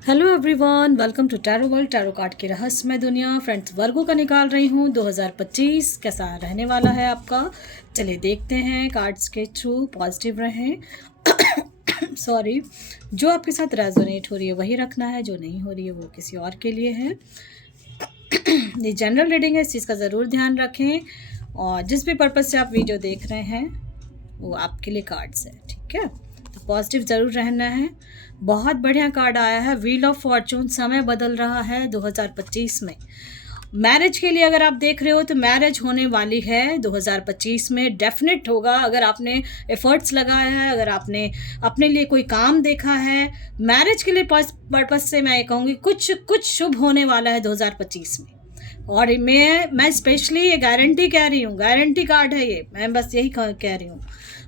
Hello everyone, welcome to tarot world. Tarot card की रहस्यमय दुनिया। फ्रेंड्स, वर्गों का निकाल रही हूँ 2025 कैसा रहने वाला है आपका। चलिए देखते हैं कार्ड्स के थ्रू पॉजिटिव रहें। सॉरी, जो आपके साथ रेजोनेट हो रही है वही रखना है, जो नहीं हो रही है वो किसी और के लिए है। ये जनरल रीडिंग है, इस चीज़ का ज़रूर ध्यान रखें। और जिस भी पर्पज़ से आप वीडियो देख रहे हैं वो आपके लिए कार्ड्स है, ठीक है। तो पॉजिटिव ज़रूर रहना है। बहुत बढ़िया कार्ड आया है, व्हील ऑफ फॉर्चून। समय बदल रहा है 2025 में। मैरिज के लिए अगर आप देख रहे हो तो मैरिज होने वाली है 2025 में, डेफिनेट होगा। अगर आपने एफर्ट्स लगाया है, अगर आपने अपने लिए कोई काम देखा है मैरिज के लिए पर्पस से, मैं ये कहूँगी कुछ शुभ होने वाला है 2025 में। और मैं स्पेशली ये गारंटी कह रही हूँ, गारंटी कार्ड है ये, मैं बस यही कह रही हूँ।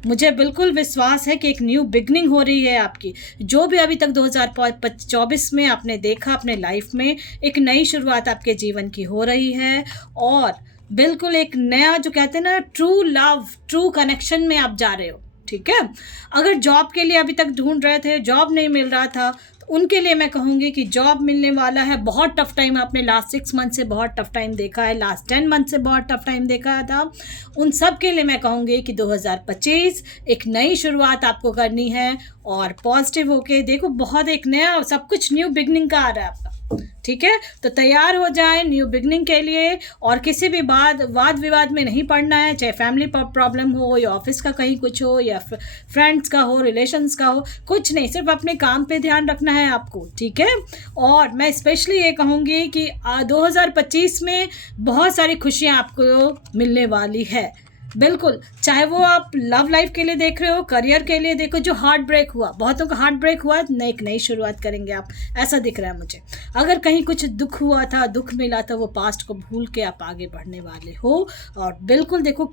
मुझे बिल्कुल विश्वास है कि एक न्यू बिगनिंग हो रही है आपकी। जो भी अभी तक 2024 में आपने देखा अपने लाइफ में, एक नई शुरुआत आपके जीवन की हो रही है। और बिल्कुल एक नया, जो कहते हैं ना, ट्रू लव, ट्रू कनेक्शन में आप जा रहे हो, ठीक है। अगर जॉब के लिए अभी तक ढूंढ रहे थे, जॉब नहीं मिल रहा था, तो उनके लिए मैं कहूँगी कि जॉब मिलने वाला है। बहुत टफ टाइम आपने लास्ट 6 मंथ से बहुत टफ टाइम देखा है, लास्ट 10 मंथ से बहुत टफ टाइम देखा था। उन सब के लिए मैं कहूँगी कि 2025 एक नई शुरुआत आपको करनी है। और पॉजिटिव होके देखो, बहुत एक नया सब कुछ न्यू बिगनिंग का आ रहा है आपका, ठीक है। तो तैयार हो जाएं न्यू बिगनिंग के लिए। और किसी भी वाद विवाद में नहीं पड़ना है, चाहे फैमिली प्रॉब्लम हो या ऑफिस का कहीं कुछ हो या फ्रेंड्स का हो, रिलेशंस का हो, कुछ नहीं, सिर्फ अपने काम पे ध्यान रखना है आपको, ठीक है। और मैं स्पेशली ये कहूँगी कि 2025 में बहुत सारी खुशियाँ आपको मिलने वाली है, बिल्कुल। चाहे वो आप लव लाइफ के लिए देख रहे हो, करियर के लिए देखो। जो हार्ट ब्रेक हुआ, बहुतों का हार्ट ब्रेक हुआ, एक नई शुरुआत करेंगे आप, ऐसा दिख रहा है मुझे। अगर कहीं कुछ दुख हुआ था, दुख मिला था, वो पास्ट को भूल के आप आगे बढ़ने वाले हो। और बिल्कुल देखो,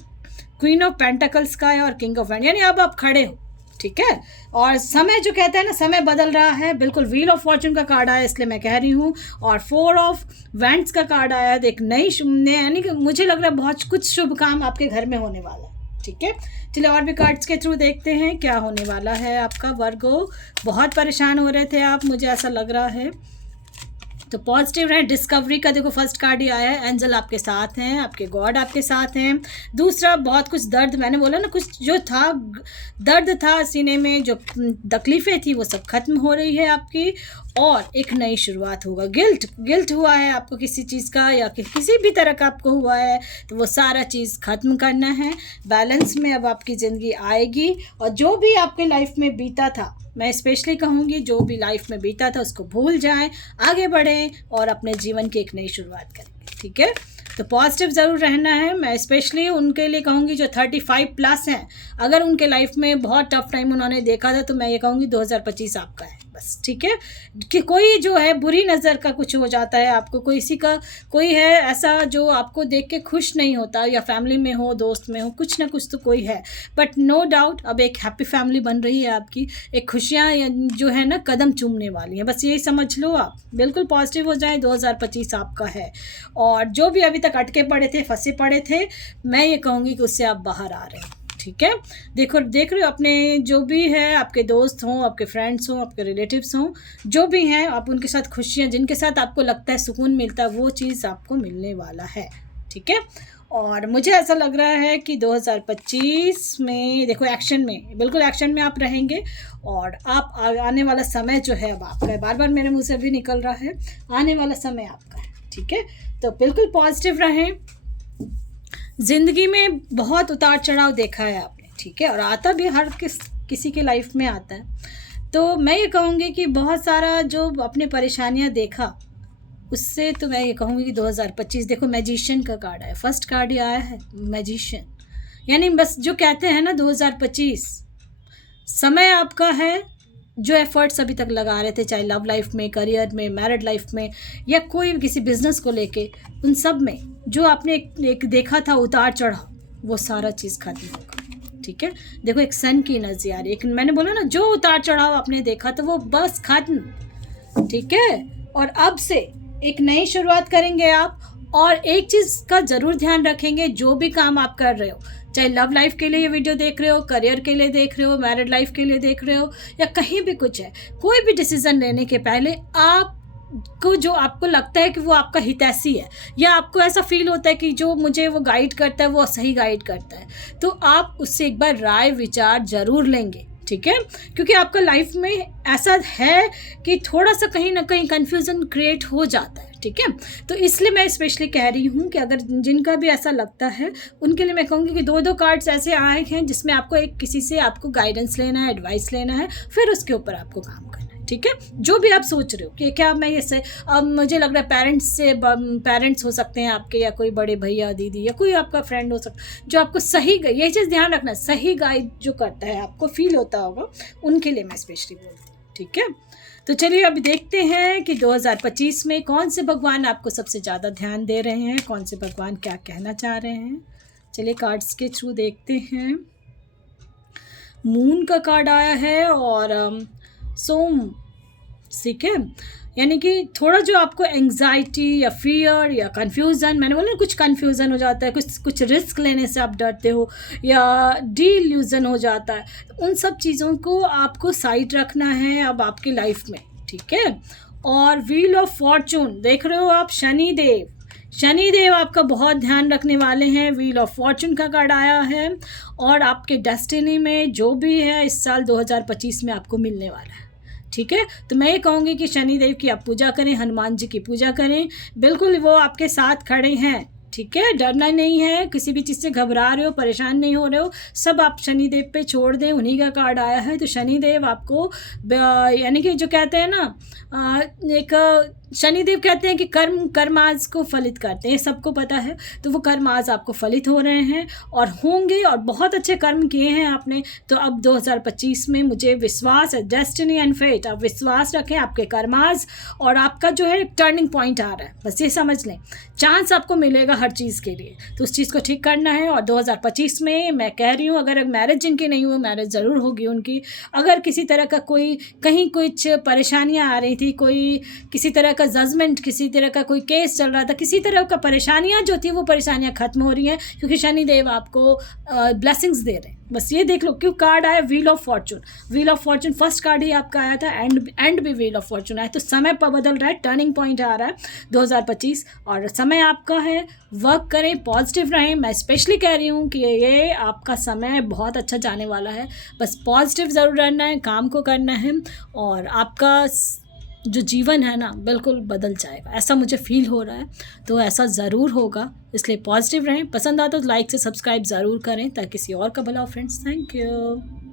क्वीन ऑफ पेंटिकल्स का है और किंग ऑफ वैंड, यानी अब आप खड़े हो, ठीक है। और समय, जो कहते हैं ना, समय बदल रहा है, बिल्कुल। व्हील ऑफ फॉर्चून का कार्ड आया, इसलिए मैं कह रही हूँ। और 4 ऑफ वैंड्स का कार्ड आया है, एक नई, यानी कि मुझे लग रहा है बहुत कुछ शुभ काम आपके घर में होने वाला है, ठीक है। चलिए और भी कार्ड्स के थ्रू देखते हैं क्या होने वाला है आपका वर्गो। बहुत परेशान हो रहे थे आप, मुझे ऐसा लग रहा है। तो पॉजिटिव रहे। डिस्कवरी का देखो फर्स्ट कार्ड ही आया है, एंजल आपके साथ हैं, आपके गॉड आपके साथ हैं। दूसरा, बहुत कुछ दर्द, मैंने बोला ना, कुछ जो था, दर्द था सीने में, जो तकलीफ़ें थी, वो सब खत्म हो रही है आपकी। और एक नई शुरुआत होगा। गिल्ट हुआ है आपको किसी चीज़ का, या किसी भी तरह का आपको हुआ है, तो वो सारा चीज़ ख़त्म करना है। बैलेंस में अब आपकी ज़िंदगी आएगी। और जो भी आपके लाइफ में बीता था, मैं स्पेशली कहूँगी, जो भी लाइफ में बीता था उसको भूल जाएं, आगे बढ़ें और अपने जीवन की एक नई शुरुआत करेंगे, ठीक है। तो पॉजिटिव ज़रूर रहना है। मैं स्पेशली उनके लिए कहूँगी जो 35 प्लस हैं, अगर उनके लाइफ में बहुत टफ टाइम उन्होंने देखा था, तो मैं ये कहूँगी 2025 आपका है बस, ठीक है। कि कोई जो है बुरी नज़र का कुछ हो जाता है आपको, कोई है ऐसा जो आपको देख के खुश नहीं होता, या फैमिली में हो, दोस्त में हो, कुछ ना कुछ तो कोई है। बट नो डाउट अब एक हैप्पी फैमिली बन रही है आपकी, एक खुशियाँ जो है ना कदम चूमने वाली हैं, बस यही समझ लो आप। बिल्कुल पॉजिटिव हो जाए, 2025 आपका है। और जो भी अभी तक अटके पड़े थे, फंसे पड़े थे, मैं ये कहूँगी कि उससे आप बाहर आ रहे हैं, ठीक है। देख रहे हो, अपने जो भी है, आपके दोस्त हों, आपके फ्रेंड्स हों, आपके रिलेटिव्स हों, जो भी हैं, आप उनके साथ खुशियाँ, जिनके साथ आपको लगता है सुकून मिलता है, वो चीज़ आपको मिलने वाला है, ठीक है। और मुझे ऐसा लग रहा है कि 2025 में देखो एक्शन में, बिल्कुल एक्शन में आप रहेंगे। और आप आने वाला समय जो है अब आपका है, बार बार मेरे मुँह से भी निकल रहा है, आने वाला समय आपका है, ठीक है। तो बिल्कुल पॉजिटिव रहें। ज़िंदगी में बहुत उतार चढ़ाव देखा है आपने, ठीक है, और आता भी हर किसी के लाइफ में आता है। तो मैं ये कहूँगी कि बहुत सारा जो अपने परेशानियाँ देखा, उससे तो मैं ये कहूँगी कि 2025 देखो, मैजिशियन का कार्ड आया, फर्स्ट कार्ड ही आया है मैजिशियन। यानी बस जो कहते हैं ना, 2025 समय आपका है। जो एफर्ट्स अभी तक लगा रहे थे, चाहे लव लाइफ में, करियर में, मैरिड लाइफ में, या कोई किसी बिजनेस को लेके, उन सब में जो आपने एक देखा था उतार चढ़ाव, वो सारा चीज़ खत्म होगा, ठीक है। देखो एक सन की एनर्जी आ रही है, मैंने बोला ना, जो उतार चढ़ाव आपने देखा था वो बस खत्म, ठीक है। और अब से एक नई शुरुआत करेंगे आप। और एक चीज़ का ज़रूर ध्यान रखेंगे, जो भी काम आप कर रहे हो, चाहे लव लाइफ के लिए ये वीडियो देख रहे हो, करियर के लिए देख रहे हो, मैरिड लाइफ के लिए देख रहे हो, या कहीं भी कुछ है, कोई भी डिसीज़न लेने के पहले आप को जो आपको लगता है कि वो आपका हितैषी है, या आपको ऐसा फील होता है कि जो मुझे वो गाइड करता है वो सही गाइड करता है, तो आप उससे एक बार राय विचार ज़रूर लेंगे, ठीक है। क्योंकि आपका लाइफ में ऐसा है कि थोड़ा सा कहीं ना कहीं कन्फ्यूज़न क्रिएट हो जाता है, ठीक है। तो इसलिए मैं स्पेशली कह रही हूँ कि अगर जिनका भी ऐसा लगता है उनके लिए मैं कहूँगी कि 2-2 कार्ड्स ऐसे आए हैं जिसमें आपको एक किसी से आपको गाइडेंस लेना है, एडवाइस लेना है, फिर उसके ऊपर आपको काम करना है, ठीक है। जो भी आप सोच रहे हो कि क्या मैं ऐसे, अब मुझे लग रहा है पेरेंट्स हो सकते हैं आपके, या कोई बड़े भैया दीदी, या कोई आपका फ्रेंड हो सकता है जो आपको सही, ये चीज़ ध्यान रखना, सही गाइड जो करता है आपको फील होता होगा, उनके लिए मैं स्पेशली बोलती हूँ, ठीक है। तो चलिए अभी देखते हैं कि 2025 में कौन से भगवान आपको सबसे ज़्यादा ध्यान दे रहे हैं, कौन से भगवान क्या कहना चाह रहे हैं। चलिए कार्ड्स के थ्रू देखते हैं। मून का कार्ड आया है और सोम, ठीक है। यानी कि थोड़ा जो आपको एंग्जाइटी या फियर या कन्फ्यूज़न, मैंने बोला कुछ कन्फ्यूज़न हो जाता है, कुछ रिस्क लेने से आप डरते हो, या डिल्यूज़न हो जाता है, तो उन सब चीज़ों को आपको साइड रखना है अब आपकी लाइफ में, ठीक है। और व्हील ऑफ फॉर्चून देख रहे हो आप, शनिदेव आपका बहुत ध्यान रखने वाले हैं। व्हील ऑफ फॉर्चून का कार्ड आया है और आपके डेस्टिनी में जो भी है इस साल 2025 में आपको मिलने वाला है, ठीक है। तो मैं ये कहूँगी कि शनिदेव की आप पूजा करें, हनुमान जी की पूजा करें, बिल्कुल वो आपके साथ खड़े हैं, ठीक है। डरना नहीं है, किसी भी चीज़ से घबरा रहे हो, परेशान नहीं हो रहे हो, सब आप शनिदेव पे छोड़ दें, उन्हीं का कार्ड आया है। तो शनिदेव आपको यानी कि जो कहते हैं ना, एक शनिदेव कहते हैं कि कर्माज को फलित करते हैं, सबको पता है। तो वो कर्माज आपको फलित हो रहे हैं और होंगे, और बहुत अच्छे कर्म किए हैं आपने। तो अब 2025 में मुझे विश्वास है, डेस्टिनी एंड फेट, आप विश्वास रखें, आपके कर्माज और आपका जो है टर्निंग पॉइंट आ रहा है, बस ये समझ लें। चांस आपको मिलेगा हर चीज़ के लिए, तो उस चीज़ को ठीक करना है। और 2025 में मैं कह रही हूँ, अगर मैरिज जिनकी नहीं हुई, मैरिज ज़रूर होगी उनकी। अगर किसी तरह का कोई कहीं कुछ परेशानियाँ आ रही थी, कोई किसी तरह का जजमेंट, किसी तरह का कोई केस चल रहा था, किसी तरह का परेशानियां जो थी वो परेशानियां खत्म हो रही हैं, क्योंकि शनिदेव आपको ब्लेसिंग्स दे रहे हैं। बस ये देख लो, क्यों कार्ड आया wheel of fortune. Wheel of fortune first card ही आपका आया था, एंड भी व्हील ऑफ फॉर्चून आया। तो समय पर बदल रहा है, टर्निंग पॉइंट आ रहा है 2025, और समय आपका है। वर्क करें, पॉजिटिव रहें। मैं स्पेशली कह रही हूँ कि ये आपका समय बहुत अच्छा जाने वाला है, बस पॉजिटिव ज़रूर रहना है, काम को करना है, और आपका जो जीवन है ना बिल्कुल बदल जाएगा, ऐसा मुझे फील हो रहा है। तो ऐसा ज़रूर होगा, इसलिए पॉजिटिव रहें। पसंद आता तो लाइक से सब्सक्राइब ज़रूर करें ताकि किसी और का भला हो फ्रेंड्स। Thank you.